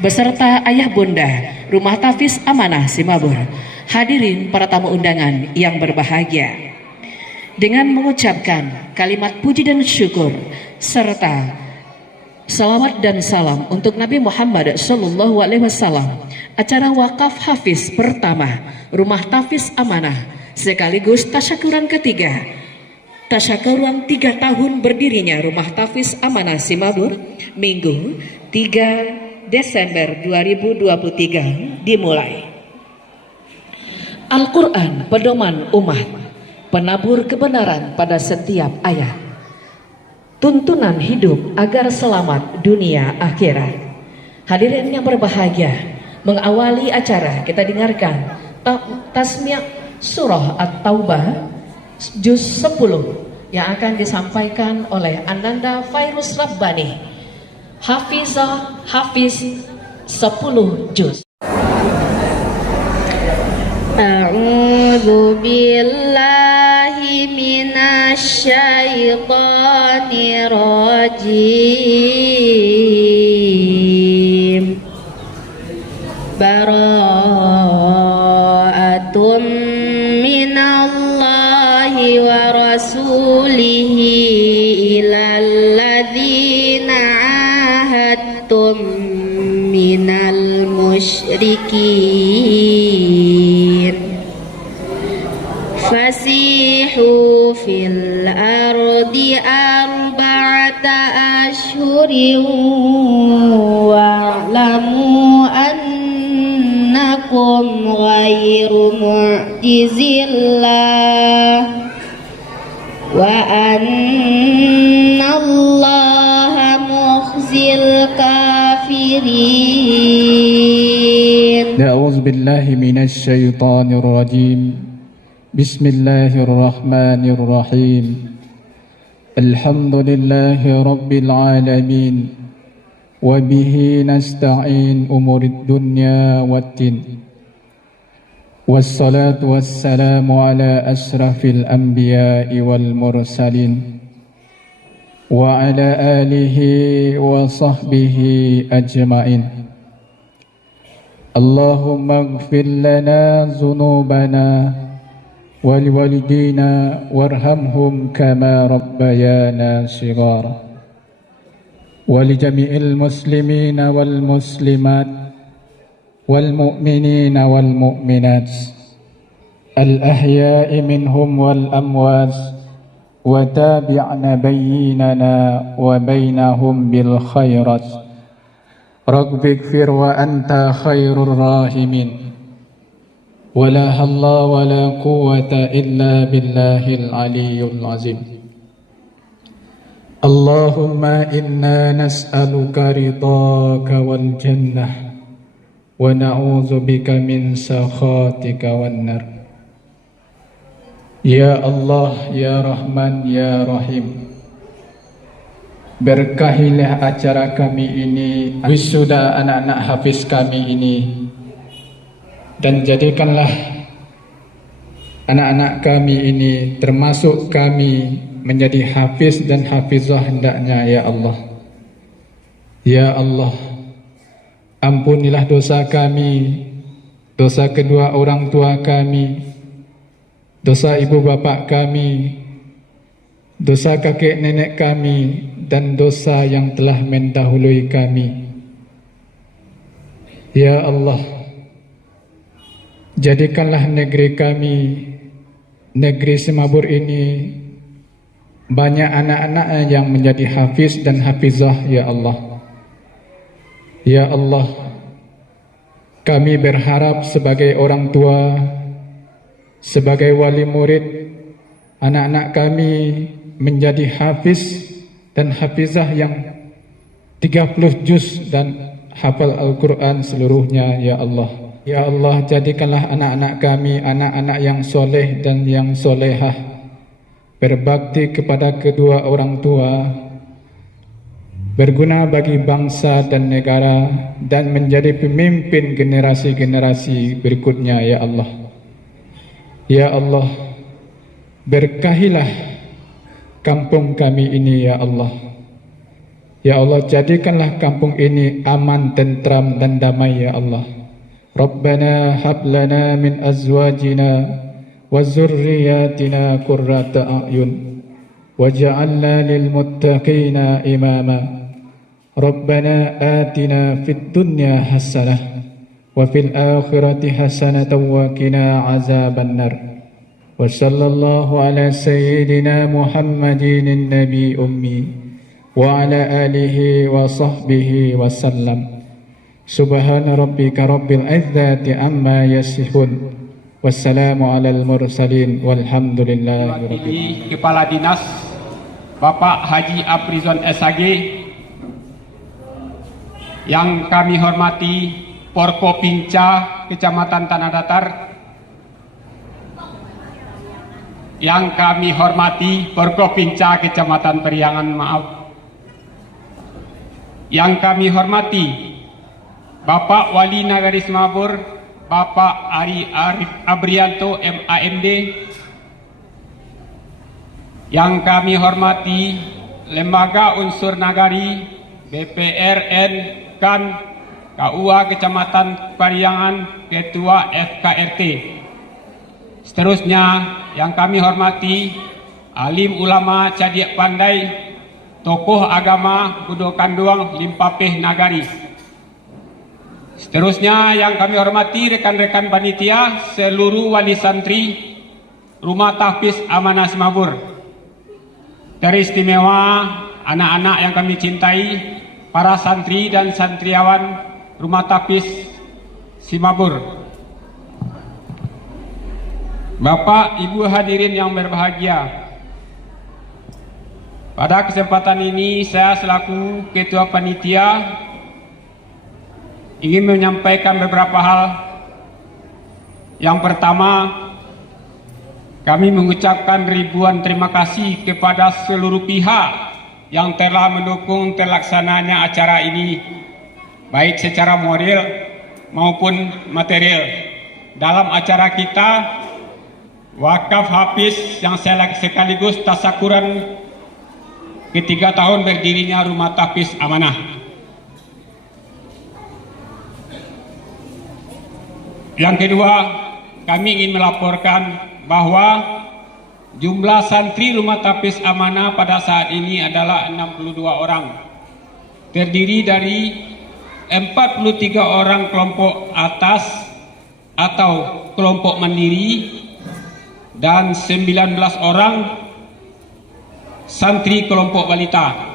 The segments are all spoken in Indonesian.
beserta ayah bunda Rumah Tahfiz Amanah Simabur, hadirin para tamu undangan yang berbahagia, dengan mengucapkan kalimat puji dan syukur serta salawat dan salam untuk Nabi Muhammad SAW, acara wakaf Hafiz pertama Rumah Tahfiz Amanah sekaligus tasyakuran ketiga, tasyakuran 3 tahun berdirinya Rumah Tahfiz Amanah Simabur, Minggu 3 Desember 2023 dimulai. Al-Quran pedoman umat, penabur kebenaran pada setiap ayat, tuntunan hidup agar selamat dunia akhirat. Hadirin yang berbahagia, mengawali acara kita dengarkan tasmiyah surah At-Taubah juz 10 yang akan disampaikan oleh Ananda Fairuz Rabbani, Hafizah Hafiz 10 juz. A'udzu billahi minasy syaithanir rajim. Bara'atun minallahi wa rasulihi ilal ladzina ahadtum minal musyrikin fasihu fil ardi arba'ata ashhurin wa'lamu annakum ghairu mu'jizillah wa annallaha mukhzil kafirin. A'udzu billahi minasy syaithanir rajim. Bismillahirrahmanirrahim. Alhamdulillahi rabbil alamin. Wa bihi nasta'in umurid dunya waddin. Wassalatu wassalamu ala asrafil anbiya'i wal mursalin wa ala alihi wa sahbihi ajma'in. Allahumma ighfir lana dhunubana wa liwalidina warhamhum kama rabbayana shighara wa li jami'il muslimina wal muslimat wal mu'minina wal mu'minat al ahya'i minhum wal amwat wa tabi'na bainana wa bainahum bil khairat Rabbighfir wa anta khairur rahimin. Wala halla wala quwwata illa billahil aliyyul azim. Allahumma inna nas'aluka ridhaka wal jannah wa na'udzubika min sakhatika wan nar. Ya Allah, ya Rahman, ya Rahim, berkahilah acara kami ini, wisuda anak-anak hafiz kami ini, dan jadikanlah anak-anak kami ini termasuk kami menjadi hafiz dan hafizah hendaknya, ya Allah. Ya Allah, ampunilah dosa kami, dosa kedua orang tua kami, dosa ibu bapak kami, dosa kakek nenek kami, dan dosa yang telah mendahului kami. Ya Allah, jadikanlah negeri kami, negeri Simabur ini, banyak anak-anak yang menjadi hafiz dan hafizah, ya Allah. Ya Allah, kami berharap sebagai orang tua, sebagai wali murid, anak-anak kami menjadi hafiz dan hafizah yang 30 juz dan hafal Al-Quran seluruhnya, ya Allah. Ya Allah, jadikanlah anak-anak kami anak-anak yang soleh dan yang solehah, berbakti kepada kedua orang tua, berguna bagi bangsa dan negara, dan menjadi pemimpin generasi-generasi berikutnya, ya Allah. Ya Allah, berkahilah kampung kami ini, ya Allah. Ya Allah, jadikanlah kampung ini aman, tentram dan damai ya Allah. Rabbana hab lana min azwajina wa zurriyatina qurrata a'yun waj'alna lil muttaqina imama. Rabbana atina fid dunya hasanah wa fil akhirati hasanatan wa qina azabannar. Wa sallallahu ala sayyidina Muhammadin nabi ummi wa ala alihi wa sahbihi wa sallam. Subhana rabbika rabbil izzati amma yasifun. Wassalamu alal mursalin walhamdulillahi rabbil alamin. Kepala Dinas Bapak Haji Aprizon SAG, yang kami hormati Porkopinca Kecamatan Tanah Datar, yang kami hormati Porkopinca Kecamatan Periangan, yang kami hormati Bapak Wali Nagari Semabur, Bapak Ari Arif Abrianto MAMD, yang kami hormati Lembaga Unsur Nagari, BPRN, KAN, KUA Kecamatan Periangan, Ketua FKRT. Seterusnya yang kami hormati alim ulama Cadiak Pandai, tokoh agama Budo Kanduang Limpapeh Nagari. Seterusnya yang kami hormati rekan-rekan panitia, seluruh wali santri Rumah Tahfiz Amanah Semabur. Teristimewa anak-anak yang kami cintai, para santri dan santriawan Rumah Tahfiz Semabur. Bapak, Ibu hadirin yang berbahagia, pada kesempatan ini saya selaku Ketua Panitia ingin menyampaikan beberapa hal. Yang pertama, kami mengucapkan ribuan terima kasih kepada seluruh pihak yang telah mendukung terlaksananya acara ini, baik secara moral maupun material. Dalam acara kita Wakaf Hafiz yang sekaligus tasakuran ketiga tahun berdirinya Rumah Tahfiz Amanah. Yang kedua, kami ingin melaporkan bahwa jumlah santri Rumah Tahfiz Amanah pada saat ini adalah 62 orang. Terdiri dari 43 orang kelompok atas atau kelompok mandiri dan 19 orang santri kelompok balita,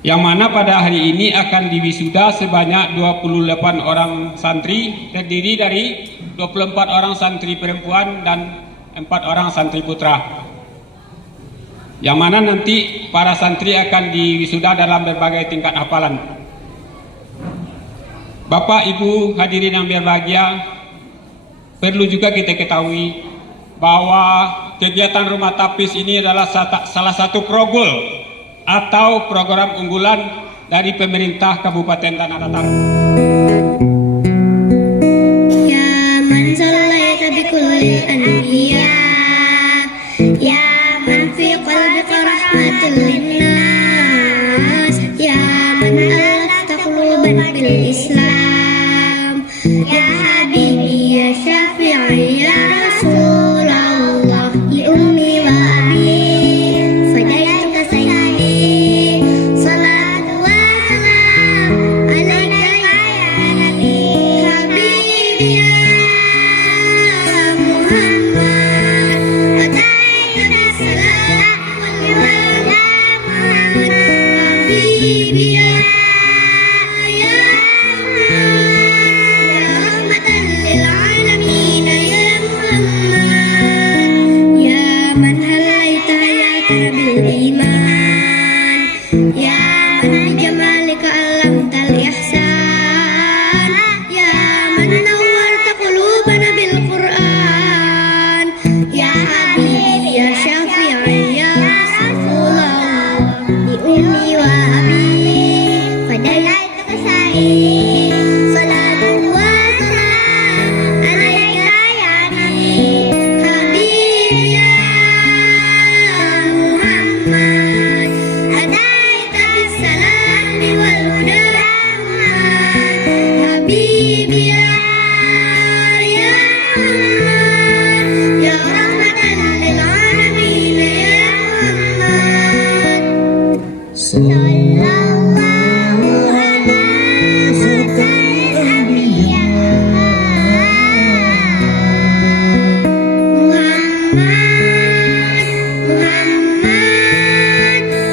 yang mana pada hari ini akan diwisuda sebanyak 28 orang santri, terdiri dari 24 orang santri perempuan dan 4 orang santri putra, yang mana nanti para santri akan diwisuda dalam berbagai tingkat hafalan. Bapak Ibu hadirin yang berbahagia, perlu juga kita ketahui bahwa kegiatan Rumah Tahfiz ini adalah salah satu progul atau program unggulan dari pemerintah Kabupaten Tanah Datar. Ya man sallaita bi kulli anbiya, ya man fi qalbika rahmatul linnas, ya man alafta quluban bil Islam, ya habibi ya syafi'i ya Rasulullah, ya ummi wa abi, fadaytuka sayyidi, salatu wa salam alaika ya nabi, habibi ya Muhammad, fadaytuka salam wal Muhammad, habibi ya Muhammad, Sallallahu ala khairil anbiya Muhammad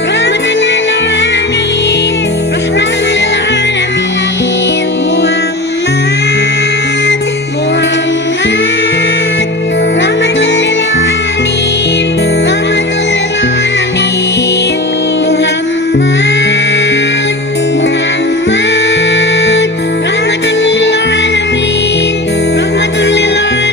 rahmatan lil alamin Muhammad rahmatan lil alamin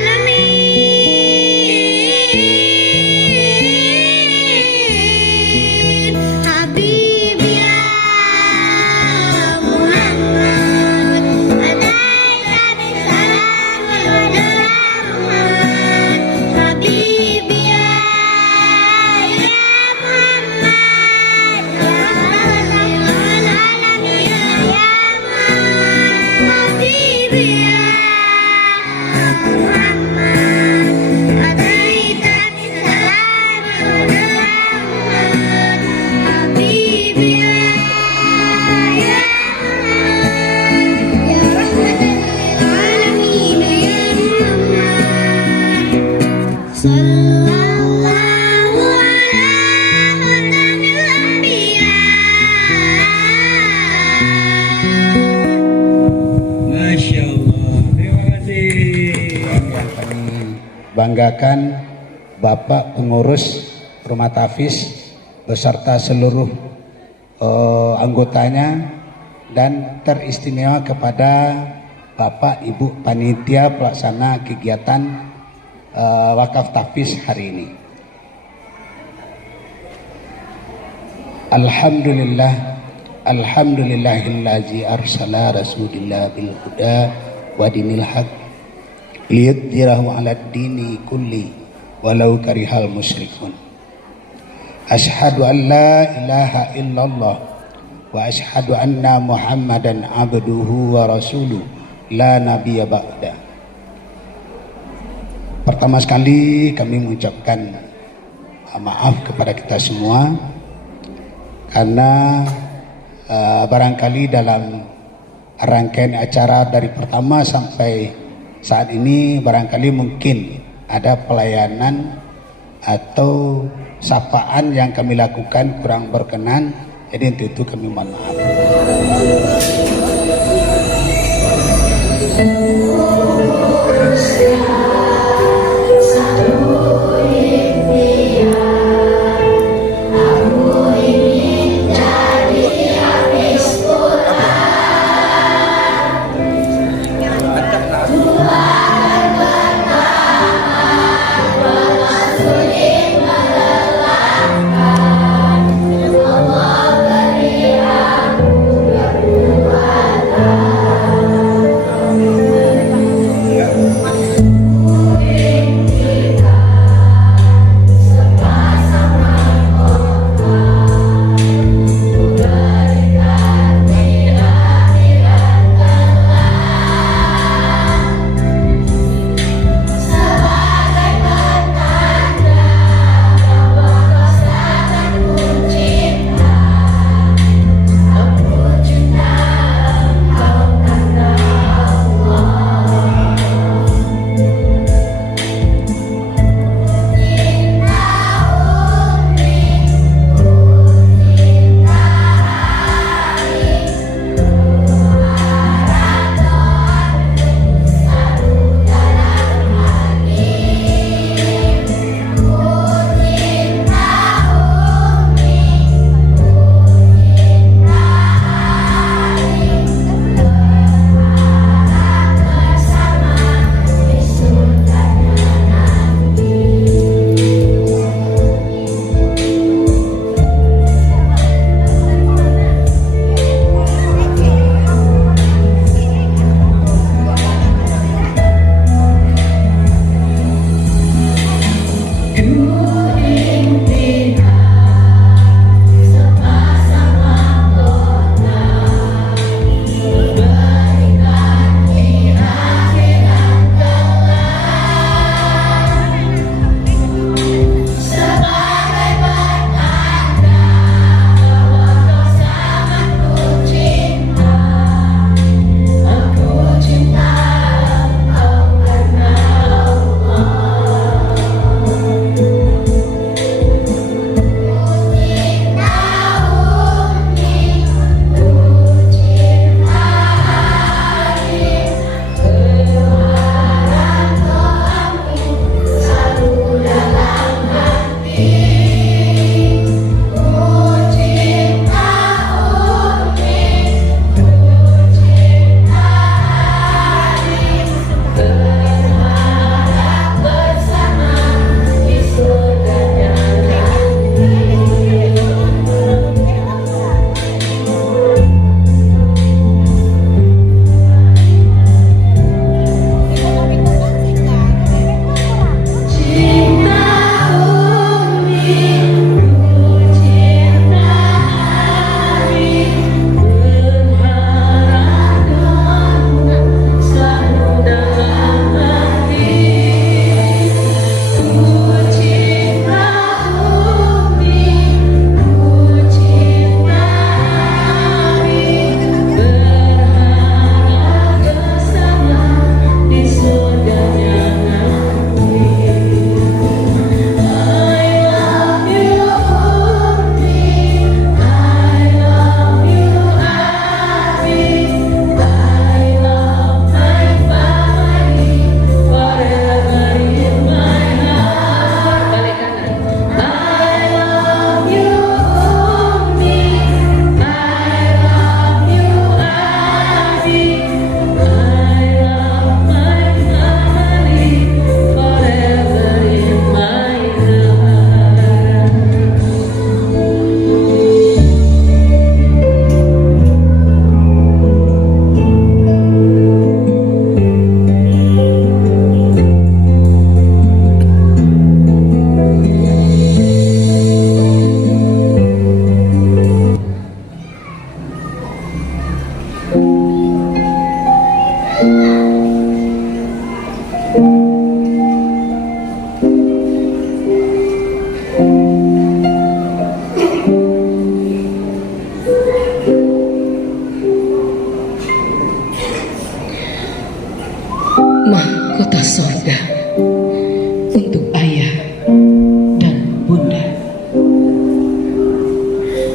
Sallallahu ala khatamil anbiya. Masya Allah, terima kasih. Yang kami banggakan Bapak Pengurus Rumah Tafiz beserta seluruh anggotanya, dan teristimewa kepada Bapak Ibu Panitia Pelaksana kegiatan Wakaf Tafiz hari ini. Alhamdulillahillazi arsala rasulillah bil huda wa dinil haq liyudhhirahu 'alad dini kulli walau karihal musyrikun. Asyhadu an la ilaha illallah wa asyhadu anna Muhammadan abduhu wa rasuluh la nabiyya ba'da. Pertama sekali kami mengucapkan maaf kepada kita semua karena barangkali dalam rangkaian acara dari pertama sampai saat ini barangkali mungkin ada pelayanan atau sapaan yang kami lakukan kurang berkenan, jadi untuk itu kami mohon maaf.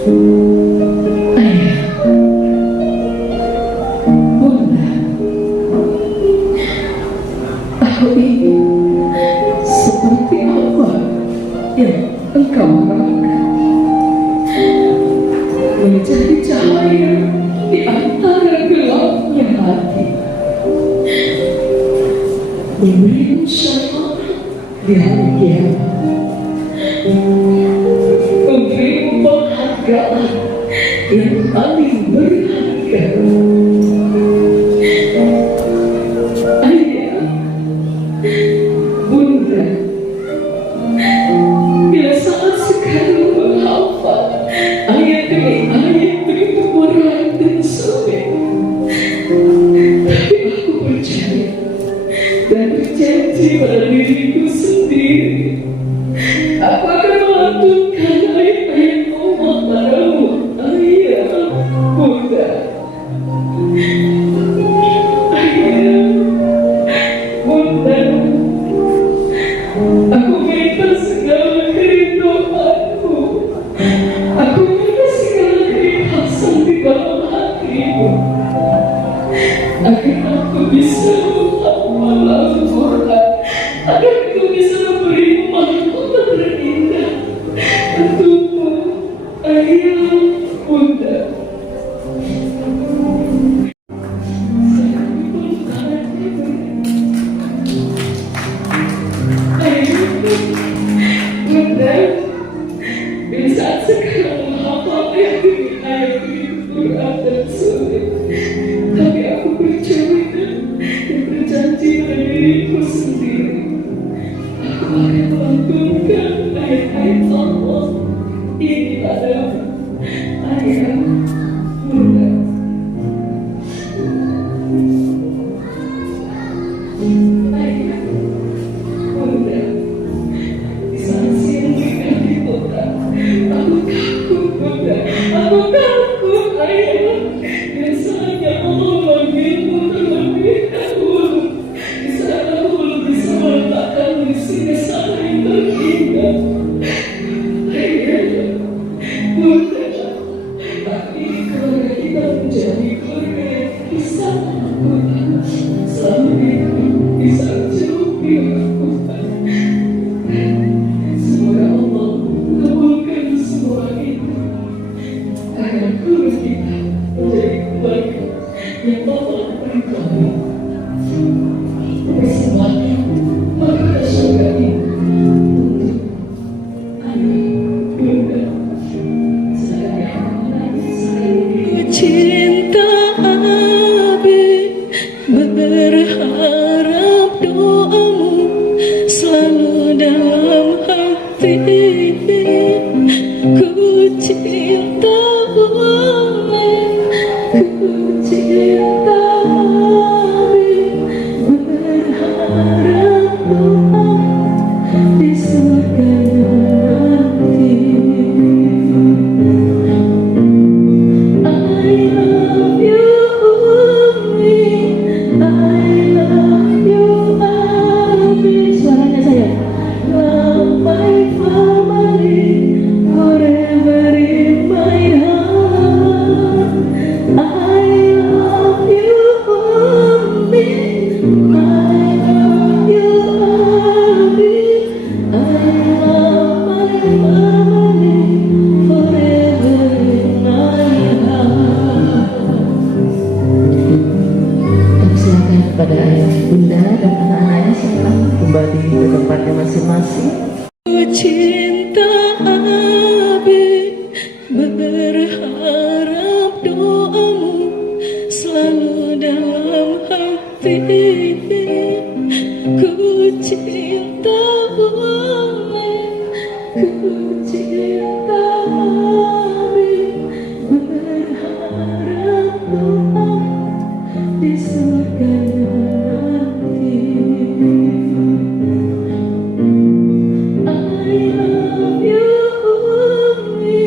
Bunda, aku ingin seperti apa yang engkau harapkan, menjadi cahaya di antara gelapnya hati, memberi syafaat di hari kiamat, memberi penghargaan yang paling berharga. Ayah, Bunda, bila saat sekarang menghafal ayat demi ayat begitu berat dan sulit, tapi aku percaya dan berjanji pada diriku sendiri, aku akan melantunkan ayat-ayat Allah padamu, ayah, Bunda. Ayah, Bunda, aku minta segala kerinduanku, aku minta segala keikhlasan di dalam hatimu, agar aku bisa menghafal Al-Quran, agar aku bisa memberi mahkota terindah untukmu, ayah, Bunda. Bunda, di saat sekarang menghafal ayat demi ayat begitu berat dan sulit, tapi aku percaya dan berjanji pada diriku sendiri, aku akan melantunkan ayat-ayat Allah ini padamu, ayah, Bunda. Ayah, Bunda, di saat siang mereka di kota, aku takut, Bunda, aku takut, ayah. Biasanya Allah memanggilmu terlebih dahulu, di saat aku belum bisa meletakkanmu di sini sana yang terindah. Ayah, Bunda, tapi keluarga kita menjadi keluarga yang bisa, Bunda, selama itu bisa jauh dilakukan. Semoga Allah mengabulkan semua itu, agar keluarga kita menjadi keluarga yang Allah berikan. Persembahkan mahkota surga ini untuk ayah, Bunda. Cinta Abi, berharap doamu selalu dalam hati. Ku cinta Abi, ku cinta Abi, berharap doamu di surga nanti. I love you, Umi. I love you, Abi. Suaranya saya. Love my family, forever in my heart. I love you, Umi. I love you, Abi. I love my family, forever in my heart. Kami silakan kepada ayah, bunda dan anak-anaknya silakan kembali ke tempatnya masing-masing. Ku cinta Abi, berharap doamu selalu dalam hati. Ku cinta Abi, ku cinta Abi, berharap doamu di surga nanti. I love you, Umi.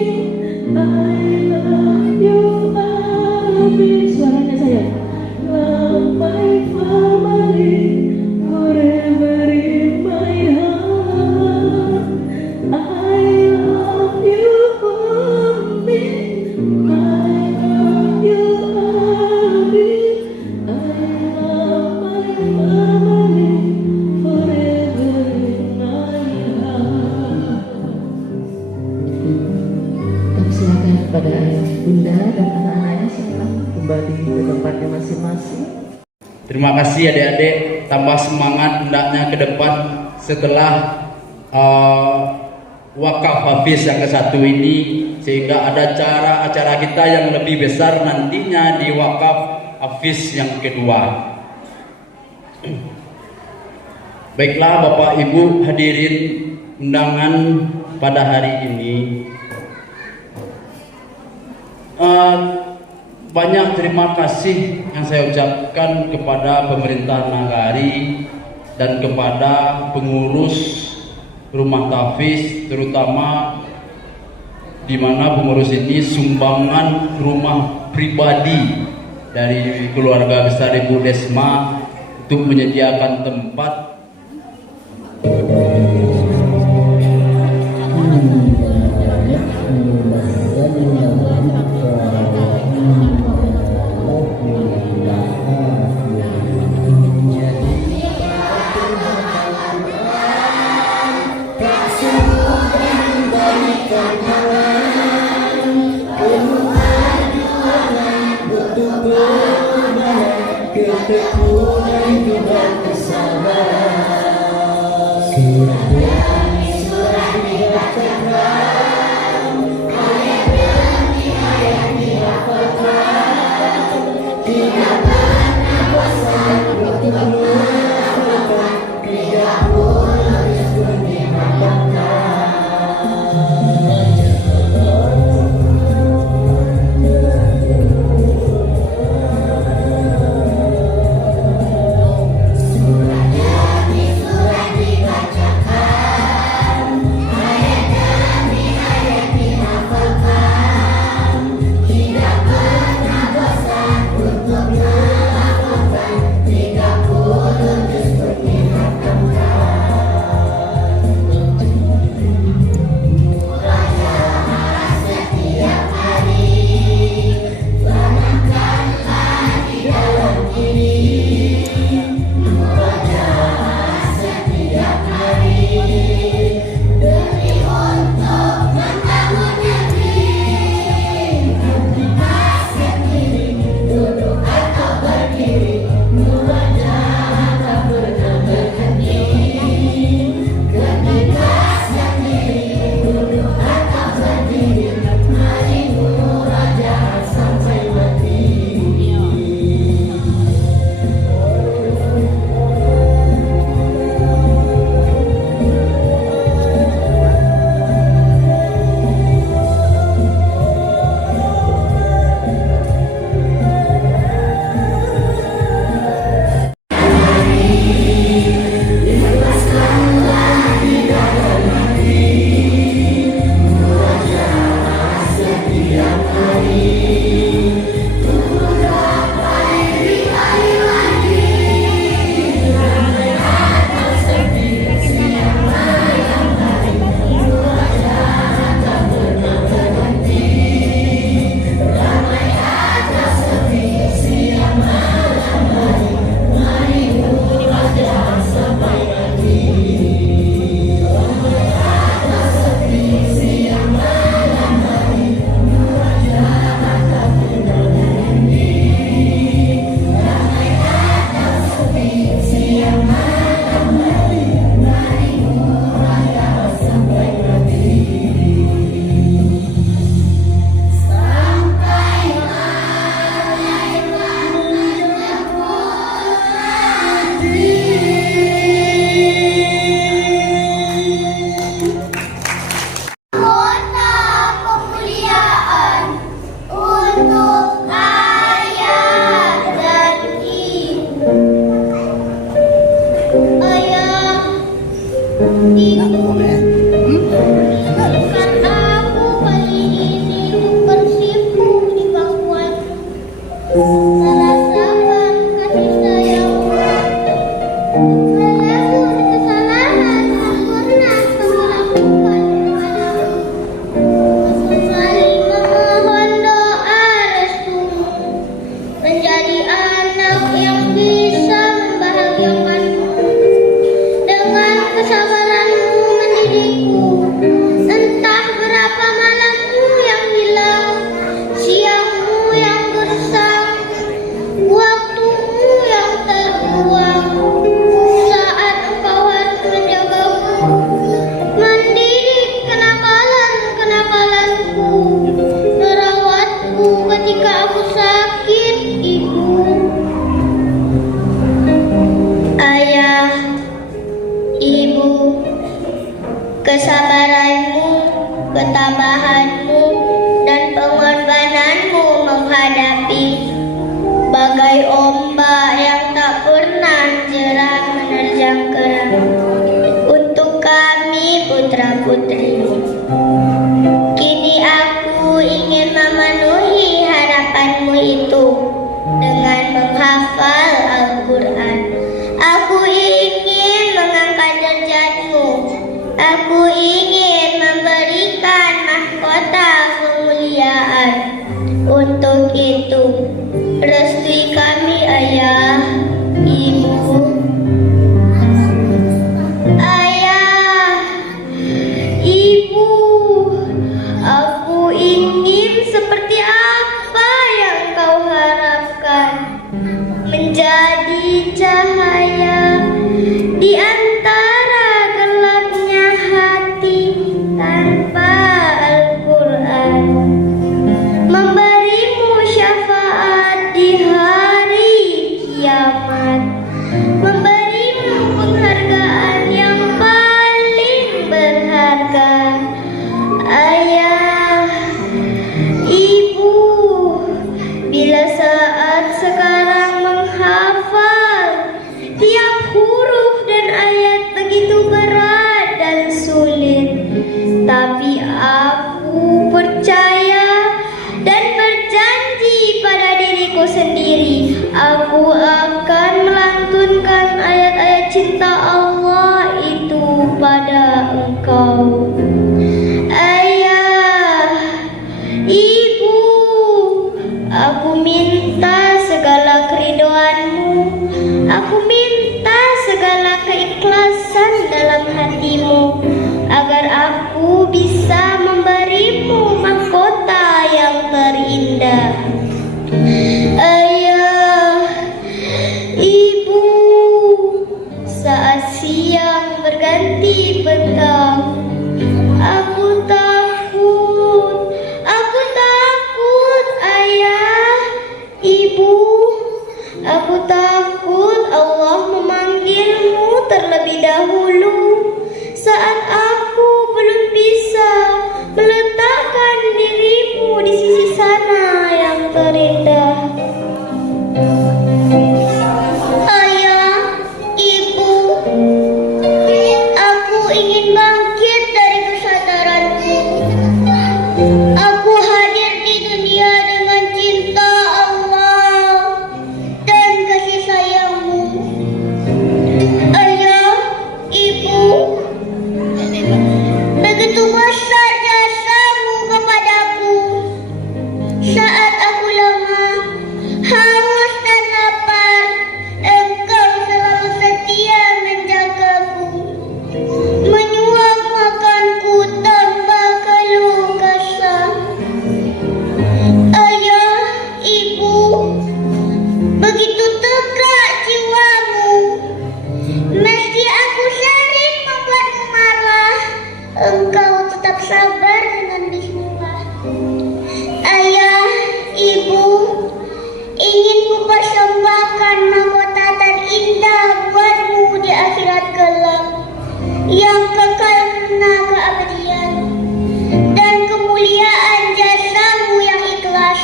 I love you, Abi. Suaranya saya. Love my family, forever in ayah, bunda, dan anak-anaknya silakan kembali ke tempatnya masing-masing. Terima kasih adik-adik, tambah semangat hendaknya ke depan setelah wakaf Hafiz yang ke-1 ini, sehingga ada acara kita yang lebih besar nantinya di wakaf Hafiz yang kedua. Baiklah Bapak Ibu hadirin undangan pada hari ini, banyak terima kasih yang saya ucapkan kepada pemerintah Nagari dan kepada pengurus rumah tahfiz, terutama di mana pengurus ini sumbangan rumah pribadi dari keluarga besar Ibu Desma untuk menyediakan tempat. Surah tapi bagai ombak yang tak pernah jerah menerjang kerang untuk kami putra-putri. Kini aku ingin memenuhi harapanmu itu dengan menghafal Al-Quran. Aku ingin mengangkat derajatmu. Aku ingin memberikan mahkota kemuliaan. Untuk itu, restui kami ayah, ibu. Ayah, ibu, aku ingin seperti apa yang kau harapkan, menjadi cahaya di antara gelapnya hati tanpa Al-Quran, memberimu syafaat di hari kiamat, memberimu penghargaan yang paling berharga. Ayah, ibu, bila saat sekarang menghafal tiap huruf dan ayat begitu berat dan sulit, tapi aku percaya dan berjanji pada diriku sendiri, aku akan melantunkan ayat-ayat cinta Allah itu pada engkau. Ayah, ibu, aku minta segala keridoanmu, aku minta segala keikhlasan dalam hatimu, agar aku bisa memberimu mahkota yang terindah. Ayah, ibu, saat siang berganti petang, aku takut, ayah, ibu, aku takut Allah memanggilmu terlebih dahulu saat aku belum bisa meletakkan dirimu di sisi sana yang terindah. Ayah, ibu, aku ingin bangkit dari kesadaranku. Aku hadir di dunia dengan cinta Allah dan kasih sayangmu. Ayah, ibu, begitu besar jasamu kepadaku. Saat aku lemah, haus dan lapar, engkau selalu setia menjagaku, menyuap makanku tanpa keluh kesah. Ayah, ibu, begitu tegak jiwamu, meski aku sering membuatmu marah, engkau tetap sabar dengan bismillah. Ayah, ibu, ingin kupersembahkan mahkota terindah buatmu di akhirat kelak, yang kekal karena keabadian, dan kemuliaan jasamu yang ikhlas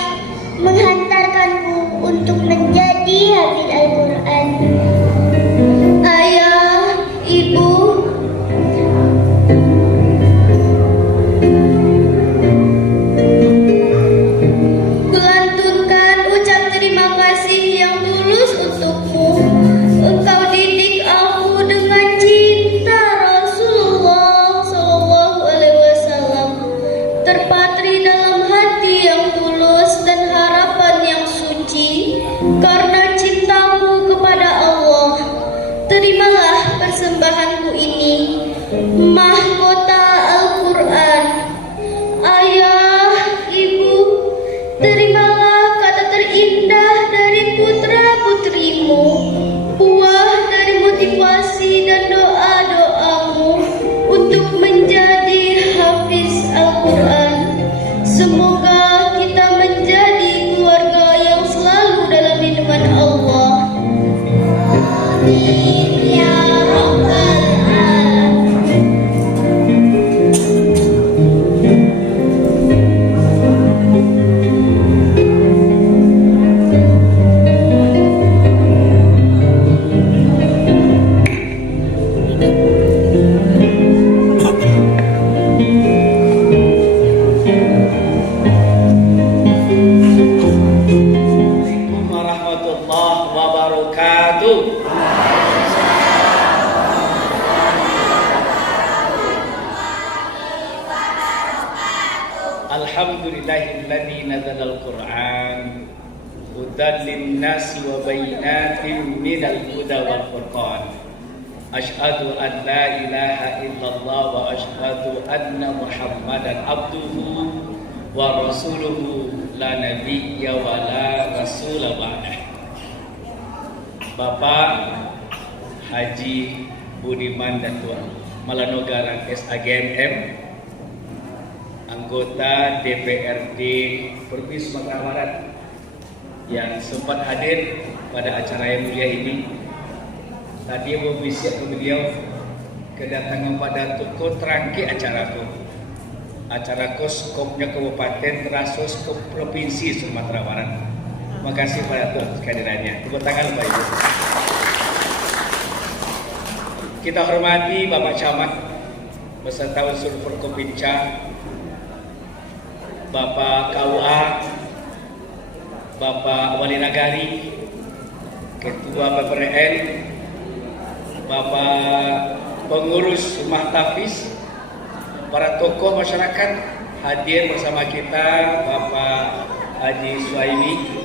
menghantarkanmu untuk menjadi hafiz Al-Quran. Ayah, ibu, kulantunkan ucap terima kasih yang tulus untukmu. Engkau didik aku dengan cinta Rasulullah SAW, terpatri dalam hati yang tulus dan harapan yang suci karena cintamu kepada Allah. Terimalah persembahanku ini, mahkota Al-Quran. Ayah, ibu, terimalah kata terindah dari putra-putrimu, buah dari motivasi dan doa-doamu untuk menjadi hafiz Al-Quran. Semoga kita menjadi keluarga yang selalu dalam lindungan Allah. Amin ya Rabbal Alamin. wabarakatuh. Alhamdulillahilladzi nazzalal Qur'an hudan lin-nasi wa bayyinatin minal huda wal furqan. Asyhadu an la ilaha illallah wa asyhadu anna Muhammadan abduhu wa rasuluhu la nabiyya wa la rasula ba'dah. Bapak Haji Budiman Datua Malanogaran SAGMM, anggota DPRD Provinsi Sumatera Barat yang sempat hadir pada acara yang mulia ini. Tadi berbicara ke beliau kedatangan pada toko terangki acara skopnya kabupaten terasus ke provinsi Sumatera Barat. Terima kasih pada Tuhan kehadirannya. Tepuk tangan Bapak Ibu. Kita hormati Bapak Camat beserta unsur Forkopimda, Bapak KUA, Bapak Wali Nagari, Ketua PPRN, Bapak pengurus rumah tahfiz, para tokoh masyarakat hadir bersama kita, Bapak Haji Suhaimi,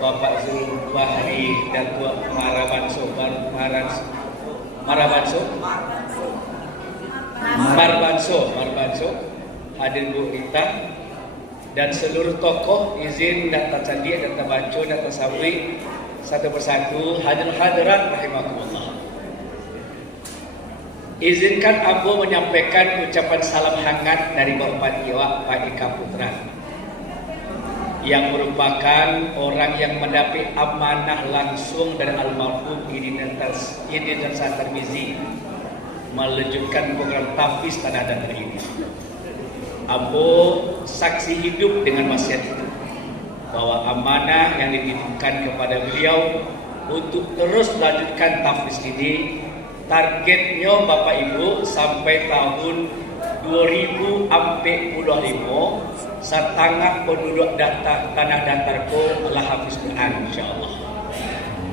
Bapak Zulfahri Datua Marabanso hadir Bu Rita, dan seluruh tokoh izin data candi, data baco, data sawi satu persatu hadirat rahimakumullah. Izinkan Abu menyampaikan ucapan salam hangat dari Bapak Iwa Pak Ika Putra yang merupakan orang yang mendapat amanah langsung dari almarhum Idin dan Satarmizi melanjutkan program tahfiz tanah dan air ini. Abu saksi hidup dengan wasiat itu bahwa amanah yang dititipkan kepada beliau untuk terus melanjutkan tahfiz ini, targetnya Bapak Ibu sampai tahun 2045 setengah penduduk tanah datarku adalah hafiz Quran, insyaallah.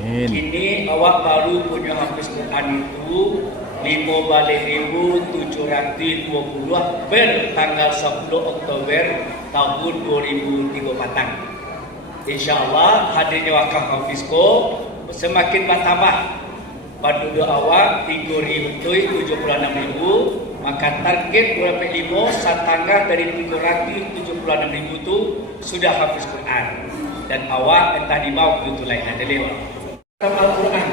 Kini awak baru punya hafiz Quran itu 15.720 bertanggal 10 Oktober tahun 2034. Insyaallah hadirnya wakaf hafizko semakin bertambah. Penduduk awak 376.000, maka target 25 setengah dari 376.000 itu sudah hafiz Quran, dan awak entah di mau itu lain ada lewat Al-Quran.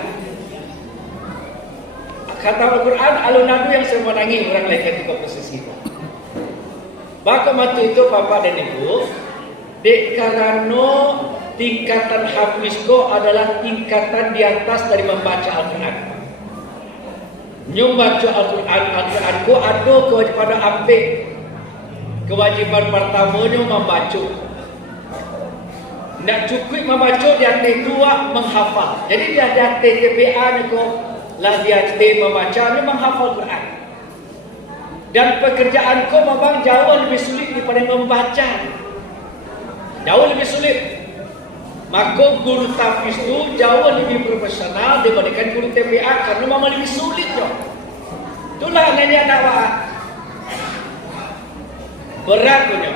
Kata Al-Quran alun-alun yang semenangi orang lain ketika posisi itu. Baka matu itu Bapak dan Ibu, dek karena tingkatan hafizko adalah tingkatan di atas dari membaca Al-Quran. Membaca Al-Quran ko ada kewajiban ambil. Kewajiban pertamanya membaca. Nak cukup membaca dia kedua menghafal. Jadi dia ada TPA ni ko lah dia membaca ni menghafal Quran. Dan pekerjaan ko memang jauh lebih sulit daripada membaca. Jauh lebih sulit. Maka guru tahfiz itu jauh lebih profesional dibandingkan guru TPA karena memang lebih sulit jo. Itulah nenek dakwah. Berat punya.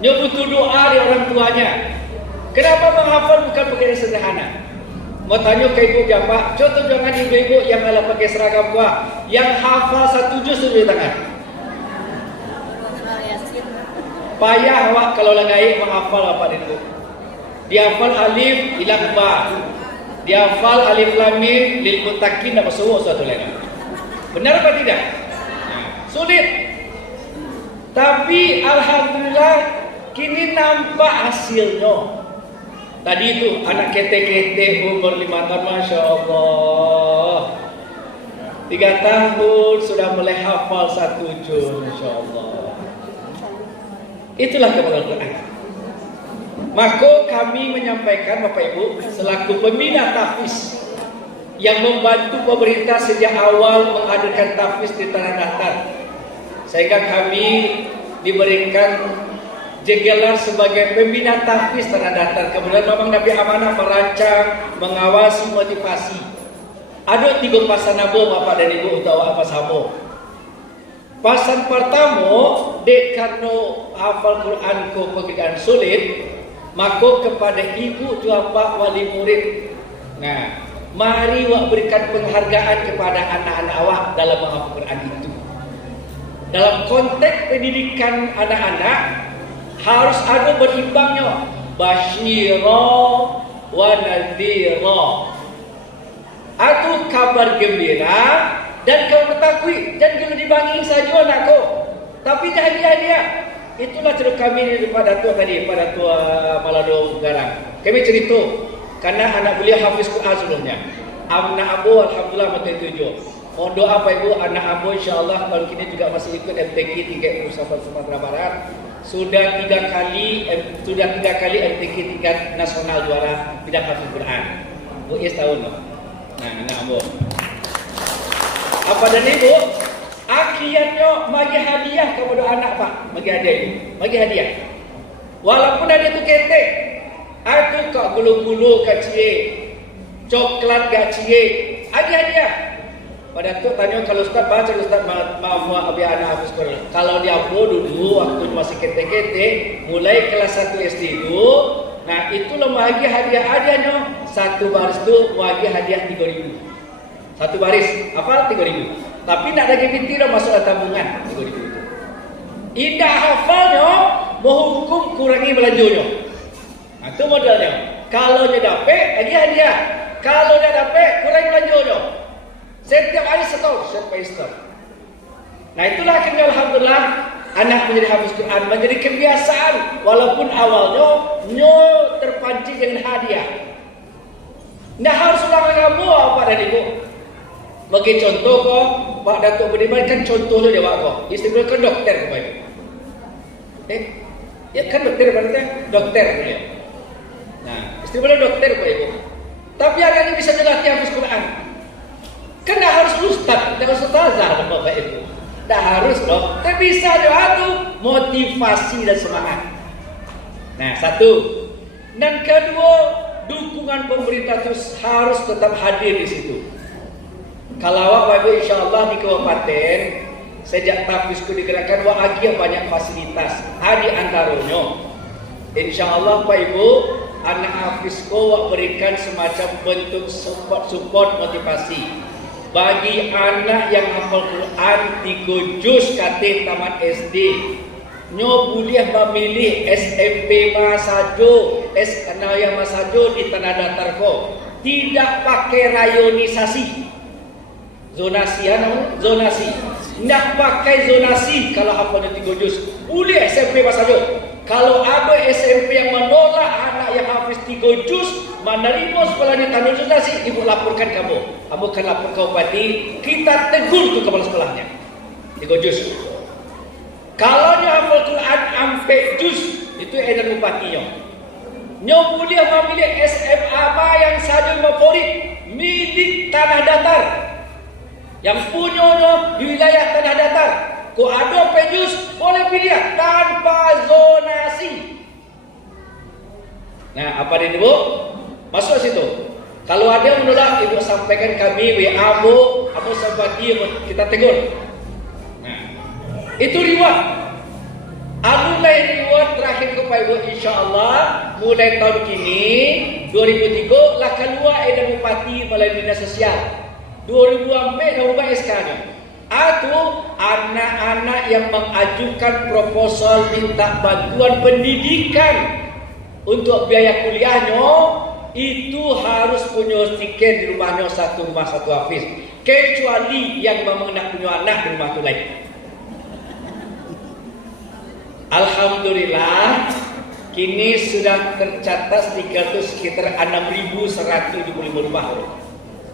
Dia butuh doa dari orang tuanya. Kenapa menghafal bukan perkara sederhana? Mau tanya ke ibu japa, contoh jangan ibu-ibu yang malah pakai seragam buah, yang hafal satu juz di tangan. Payah awak kalau lagi menghafal apa itu. Dia hafal alif ilang ba. Dia hafal alif lam mim lil muttaqin apa semua satu lagi. Benar apa tidak? Sulit. Tapi alhamdulillah kini nampak hasilnya. Tadi itu anak kete-kete umur 5 tahun, Masya Allah 3 tahun sudah mulai hafal 1 juz, Masya Allah. Itulah kebenaran Quran. Maka kami menyampaikan Bapak Ibu selaku pembina tahfiz yang membantu pemerintah sejak awal menghadirkan tahfiz di tanah datar, sehingga kami diberikan Jegelar sebagai pembina tahfiz tanah datar. Kemudian memang Nabi amanah merancang, mengawasi, motivasi. Ada 3 pasan nabo Bapak dan Ibu untuk apa sabo. Pasan pertama, dek karena hafal Quran ko pekerjaan sulit, maka kepada ibu tu apa wali murid. Nah, mari wak berikan penghargaan kepada anak-anak awak dalam menghafal Quran itu. Dalam konteks pendidikan anak-anak harus ada berimbangnya, basyira wa nadhira. Atau kabar gembira dan kabar takwi. Jangan kena dibangi saja anakku, tapi dah hadiah. Itulah cerita kami daripada tua tadi, pada tua Malado Garang. Kami cerita karena anak beliau hafiz Quran sebelumnya. Anak abu alhamdulillah mati 7. Mohon doa Pak Ibu, anak abu insyaAllah tahun kini juga masih ikut MTQ tingkat Usaha Sumatera Barat. Sudah 3 kali MTQ tingkat nasional juara bidang hafiz Quran. Bu Is tahun loh. Nah, anak abu. Apa dan Ibu? Akhirnya bagi hadiah kepada anak Pak. Bagi hadiah itu. Bagi hadiah. Walaupun ada tu ketek. Itu kak gulu-gulu kat cie. Coklat kat cie. Ada hadiah. Pada tu tanya kalau Ustaz baca Ustaz maaf abi anak habis Quran. Kalau dia dulu waktu masih ketek-ketek, mulai kelas 1 SD itu, nah itulah bagi hadiahnya. Satu baris tu bagi hadiah 3.000. Satu baris apa 3.000. Tapi nak ada GPT dah masuk dalam tabungan 3.000 itu. Indah hafalnya, menghukum kurangi belanjanya. Nah, itu modelnya. Kalau dia dapat, lagi hadiah. Kalau dia dapat, kurangi belanjanya. Setiap hari setahun, setiap. Nah itulah akhirnya alhamdulillah anak menjadi hafiz Quran, menjadi kebiasaan. Walaupun awalnya terpancing dengan hadiah. Nah harus ulang kamu Pak dan Ibu. Bagi contoh kok, Pak Datuk Budiman kan contohnya dia Pak kok. Isteri beliau kan dokter Pak Ibu. Ya kan dokter berarti dokter beliau. Nah isteri beliau dokter Pak Ibu. Tapi anaknya bisa dilatih hafiz Quran. Kan dah harus ustaz, dah harus ustazah Bapak Ibu. Dah harus dong. Tapi bisa doa tu motivasi dan semangat. Nah, satu. Dan kedua, dukungan pemerintah terus harus tetap hadir di situ. Kalau Bapak Ibu insya-Allah di kabupaten sejak tahfizku digerakkan wahagia banyak fasilitas. Di antaranya insya-Allah Bapak Ibu anak hafizku berikan semacam bentuk support motivasi. Bagi anak yang hafal Quran 3 juz kate tamat SD, nyo boleh memilih SMP masajo, SNA masajo di tanah datar ko. Tidak pakai rayonisasi. Zonasi zonasi. Tidak pakai zonasi kalau hafalnya 3 juz. Boleh SMP masajo. Kalau ada SMP yang menolak anak yang hafiz 3 juz, menerima sekolahnya tanpa zonasi, ibu laporkan kamu. Kamu akan lapor ke bupati, kita tegur tu kepala sekolahnya. 3 juz. Kalau dia hafal Quran sampai juz, itu edan bupatinya. Nyo boleh memilih SMA apa yang saja favorit milik tanah datar. Yang punya di wilayah tanah datar. Kau ada pejus boleh pilih tanpa zonasi. Nah, apa dia Ibu? Masuk situ. Kalau ada yang menolak, Ibu sampaikan kami WA Bu, Abu Sabati kita tegur. Nah, itu reward. Alumni reward terakhir kepada Ibu insya-Allah mulai tahun kini 2003 lah keluar edan bupati melalui dinas sosial. 2004 dah ubah SK-nya. Atau anak-anak yang mengajukan proposal minta bantuan pendidikan untuk biaya kuliahnya itu harus punya stiker di rumahnya satu rumah satu hafiz, kecuali yang memang nak punya anak di rumah tu lain. Alhamdulillah kini sudah tercatat stiker itu sekitar 6.175 rumah.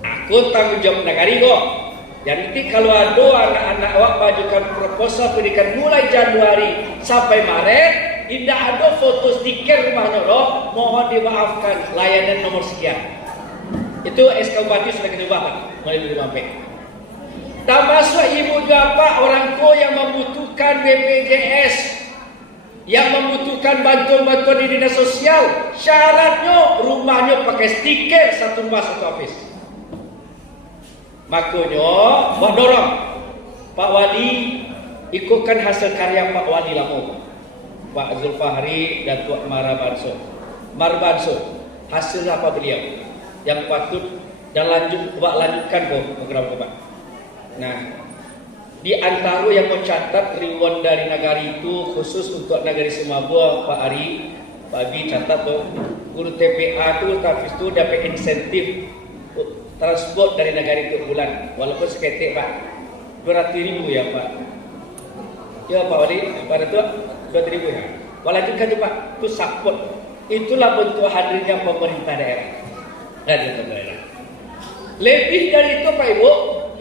Aku tanggung jawab negari kok. Jadi kalau ada anak-anak awak majukan proposal pendidikan mulai Januari sampai Maret, tidak ada foto stiker rumahnya loh, mohon dimaafkan layanan nomor sekian. Itu SK Bupati sudah kita ubah Pak, mulai 2025. Termasuk ibu bapak orang tua yang membutuhkan BPJS. yang membutuhkan bantuan-bantuan di dinas sosial, syaratnya rumahnya pakai stiker satu rumah satu hafiz. Makanya buat dorong Pak Wali ikutkan hasil karya Pak Wali lama, Pak Zulfahri dan Tuan Marbanso. Hasil apa beliau yang patut dan lanjutkan program Pak. Nah, di antara yang mencatat ribuan dari negara itu khusus untuk negara Semabua, Pak Ari, Pak Abi catat tuh, guru TPA tuh hafiz itu dapat insentif transport dari negara itu bulan, walaupun seketik Pak, 200.000 ya Pak. Ya Pak Wali, pada itu 200.000 ya. Walaupun kan tuh Pak, itu support. Itulah bentuk hadirnya pemerintah daerah. Lebih dari itu Pak Ibu,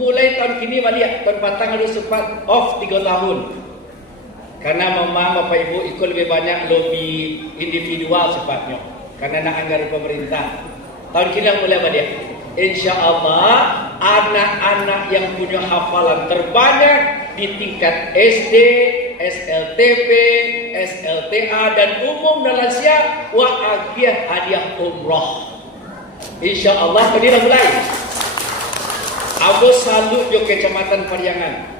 mulai tahun kini balik tahun patang ada sempat off 3 tahun. Karena memang Bapak Ibu ikut lebih banyak lobby individual sifatnya. Karena nak anggaran pemerintah. Tahun kini mulai balik. Insya Allah anak-anak yang punya hafalan terbanyak di tingkat SD, SLTP, SLTA dan umum dan lansia hadiah umroh. Insya Allah tadi dah mulai. Aku salut jo Kecamatan Pariangan.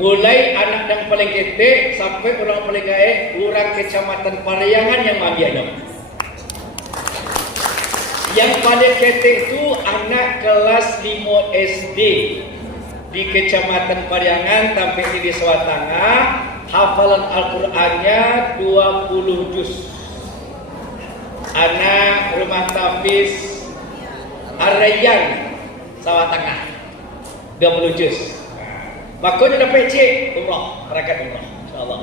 Mulai anak yang paling ketek sampai orang paling gaek, orang Kecamatan Pariangan yang mabiano. Yang paling ketek itu anak kelas 5 SD di Kecamatan Pariangan sampai di Desa Tengah, hafalan Al-Qur'annya 20 juz. Anak rumah tahfiz Ar-Rayyan Sawah Tengah 20 juz. Makanya dapat cek umrah, berangkat umrah insyaallah.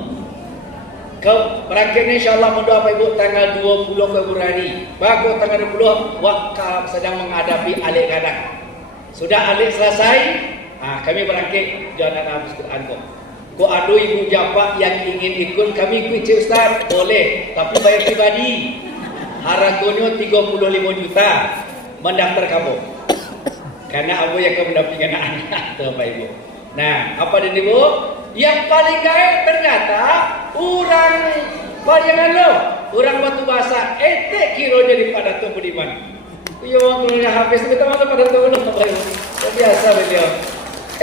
Berangkat insyaallah mendoa Bapak Ibu tanggal 20 Februari. Bagus tanggal 20 wakaf sedang menghadapi alik kadang. Sudah alik selesai, kami berangkat jalan habis Quran kok. Kok ada ibu japa yang ingin ikut kami ikut cik Ustaz, boleh, tapi bayar pribadi. Harganya 35 juta mendaftar kamu. Karena aku yang akan mendampingi anak-anak tuh Bapak Ibu. Nah, apa ini Bu? Yang paling gaib ternyata orang Pariangan lo, orang Batu Basa, kira jadi pada tuh Budiman. Iya, kalau habis kita malah pada tuh lo Bapak Ibu. Biasa beliau.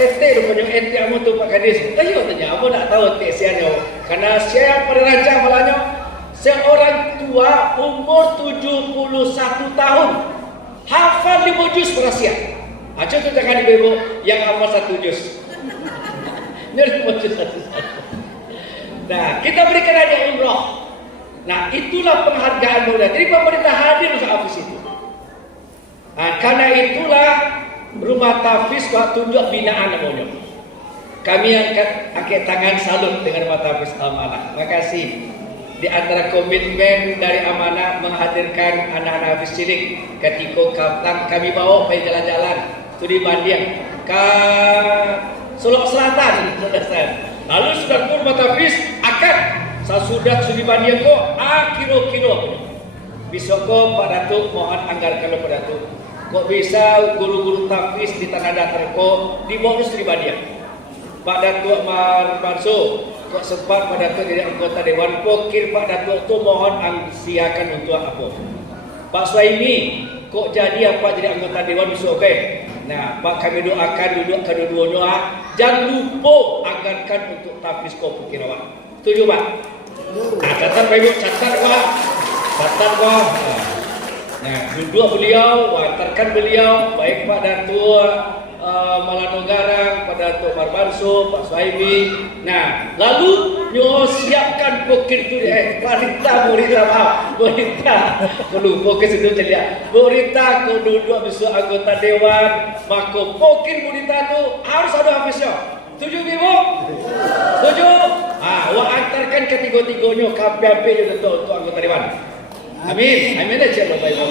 Rupanya kamu tuh Pak Kadis. Ayo tanya, aku nak tahu sianya. Karena saya pada rancang malahnya seorang tua umur 71 tahun hafal 5 juz berhasil. Aja tu jangan ibu yang hafal 1 juz. Nah, kita berikan hadiah umroh. Nah, itulah penghargaan mulia. Jadi pemerintah hadir untuk hafiz itu. Nah, karena itulah rumah tahfiz buat tunjuk binaan namanya. Kami angkat tangan salut dengan rumah tahfiz Amanah. Terima kasih. Di antara komitmen dari Amanah menghadirkan anak-anak hafiz cilik ketika kami bawa pergi jalan-jalan studi banding ke Solok Selatan. Lalu sudah pun matafis akan sesudah studi banding kok kilo-kilo. Besok kok Pak Datuk mohon anggarkan Pak Datuk. Kok bisa guru-guru tahfiz di tanah datar kok dibawa studi banding. Pak Datuk Marbanso kok sempat Pak Datuk jadi anggota Dewan Pokir Pak Datuk tu mohon siakan untuk apa. Pak Suhaimi kok jadi apa jadi anggota Dewan besok okey. Nah, Pak kami doakan duduk kedua-duanya jangan lupa anggarkan untuk tahfiz kau Pukirawan. Setuju Pak? Nah, catat Pak Ibu, catat Pak. Catat Pak. Nah, duduk beliau, wantarkan beliau, baik Pak Datuk Malano Garang, Pak Datuk Marbanso, Pak Suhaimi. Nah, lalu nyo siapkan pokir tu wanita perlu pokir situ celia. Wanita kau duduk besok anggota dewan, maka pokir wanita tu harus ada hafiznya. Setuju Ibu? Setuju? Wah antarkan ketiga-tiganya KPP untuk anggota dewan. Amin. Amin aja Bapak Ibu.